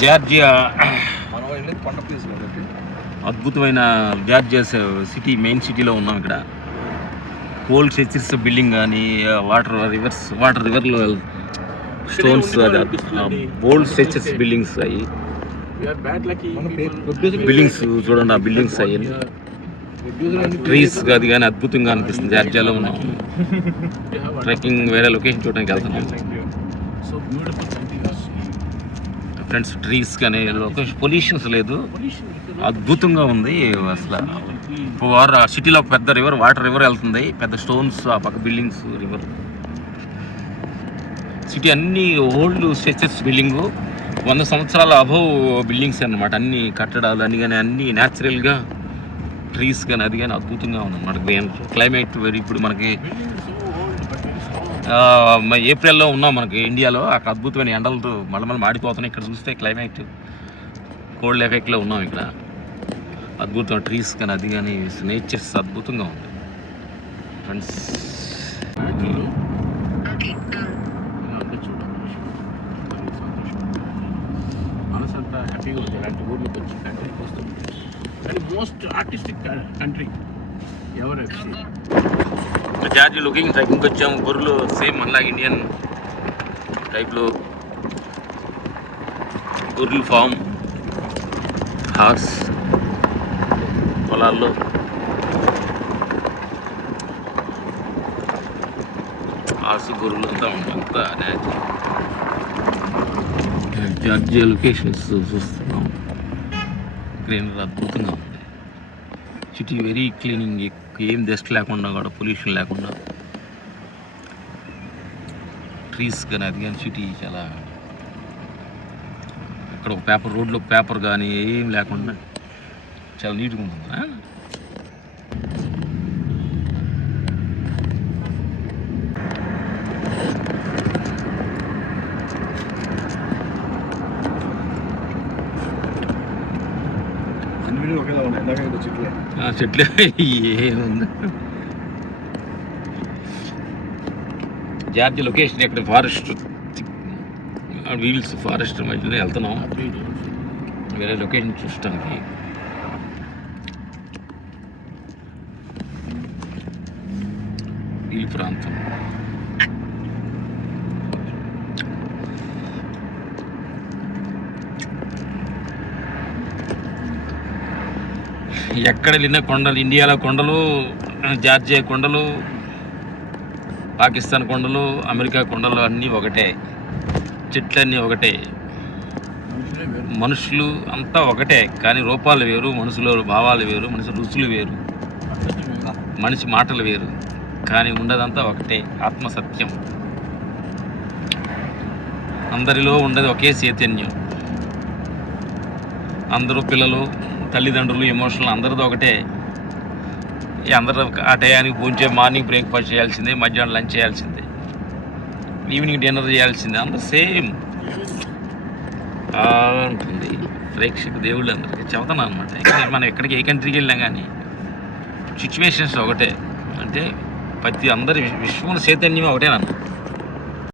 Georgia అద్భుతమైన Georgia city main సిటీలో ఉన్నాం ఇక్కడ. ఓల్డ్ చర్చిస్ బిల్డింగ్ కానీ water rivers water రివర్లో stones old churches buildings producer buildings చూడండి ఆ బిల్డింగ్స్ అయ్యి. ట్రీస్ అది కానీ అద్భుతంగా అనిపిస్తుంది. జార్జియాలో ఉన్నాం. ట్రెక్కింగ్ వేరే లొకేషన్ చూడడానికి వెళ్తున్నాం. So beautiful countries friends trees కానీ లొకేషన్ పొల్యూషన్స్ లేదు. అద్భుతంగా ఉంది అసలు. వార్ సిటీలో ఒక పెద్ద రివర్ వాటర్ రివర్ వెళ్తుంది. పెద్ద స్టోన్స్ ఆ పక్క బిల్డింగ్స్ రివర్ సిటీ అన్ని ఓల్డ్ స్ట్రక్చర్స్ బిల్డింగ్ వంద సంవత్సరాల అభవ్ బిల్డింగ్స్ అన్నమాట. అన్ని కట్టడాలు అన్ని కానీ అన్ని న్యాచురల్గా ట్రీస్ కానీ అది కానీ అద్భుతంగా ఉందన్నమాట గ్రీన్ క్లైమేట్ వెరీ ఇప్పుడు మనకి. ఏప్రిల్లో ఉన్నాం మనకి ఇండియాలో. అక్కడ అద్భుతమైన ఎండలతో మళ్ళీ మళ్ళీ మాడిపోతున్నాయి. ఇక్కడ చూస్తే క్లైమేట్ కోల్డ్ ఎఫెక్ట్లో ఉన్నాం ఇక్కడ. అద్భుతం ట్రీస్ కానీ అది కానీ నేచర్స్ అద్భుతంగా ఉంది. ఫ్రెండ్స్ మనసంతా హ్యాపీగా ఉంది. ఇలాంటి ఊర్లోకి వచ్చి కంట్రీకి వస్తుంది కానీ మోస్ట్ ఆర్టిస్టిక్ కంట్రీ ఎవరు? జార్జి లుకింగ్ ట్రెక్కింగ్కి వచ్చాము గొర్రెలు సేమ్ మనలా ఇండియన్ టైప్లో గొర్రెలు ఫామ్ హార్స్ పొలాల్లో హార్స్ గొర్రెలు అంతా ఉంటాయి అంతా న్యాచురల్ జార్జియా లొకేషన్స్ చూస్తున్నాం గ్రీనరీ అద్భుతంగా ఉంది సిటీ వెరీ క్లీనింగ్ ఏం డస్ట్ లేకుండా కూడా పొల్యూషన్ లేకుండా. ట్రీస్ కానీ అది కానీ సిటీ చాలా ఇక్కడ ఒక పేపర్ రోడ్లో పేపర్ కానీ ఏం లేకుండా చాలా నీట్గా ఉంటుంది? చెట్లే ఆ చెట్లు ఏముంది జార్జి లొకేషన్ ఇక్కడ ఫారెస్ట్ వీల్స్ ఫారెస్ట్ మధ్యలో వెళ్తున్నాం వేరే లొకేషన్ చూడటానికి వీల్ ప్రాంతం ఎక్కడ వెళ్ళినా కొండలు ఇండియాలో కొండలు జార్జియా కొండలు పాకిస్తాన్ కొండలు అమెరికా కొండలు అన్నీ ఒకటే. చెట్లన్నీ ఒకటే. మనుషులు అంతా ఒకటే. కానీ రూపాలు వేరు మనుషుల భావాలు వేరు మనిషి రుచులు వేరు వేరు. మనిషి మాటలు వేరు. కానీ ఉండదంతా ఒకటే. ఆత్మ సత్యం అందరిలో ఉండదు ఒకే చైతన్యం. అందరూ పిల్లలు తల్లిదండ్రులు ఎమోషనల్ అందరిది ఒకటే. ఈ అందరూ ఆ టయానికి పూజే మార్నింగ్ బ్రేక్ఫాస్ట్ చేయాల్సిందే మధ్యాహ్నం లంచ్ చేయాల్సిందే. ఈవినింగ్ డిన్నర్ చేయాల్సిందే అందరు సేమ్. ఉంటుంది. ప్రేక్షక దేవుళ్ళు అందరికీ చెబుతాను అనమాట మనం ఎక్కడికి ఏ కంట్రీకి వెళ్ళినా కానీ సిచ్యువేషన్స్ ఒకటే. అంటే ప్రతి అందరి విశ్వం చైతన్యం ఒకటేనన్న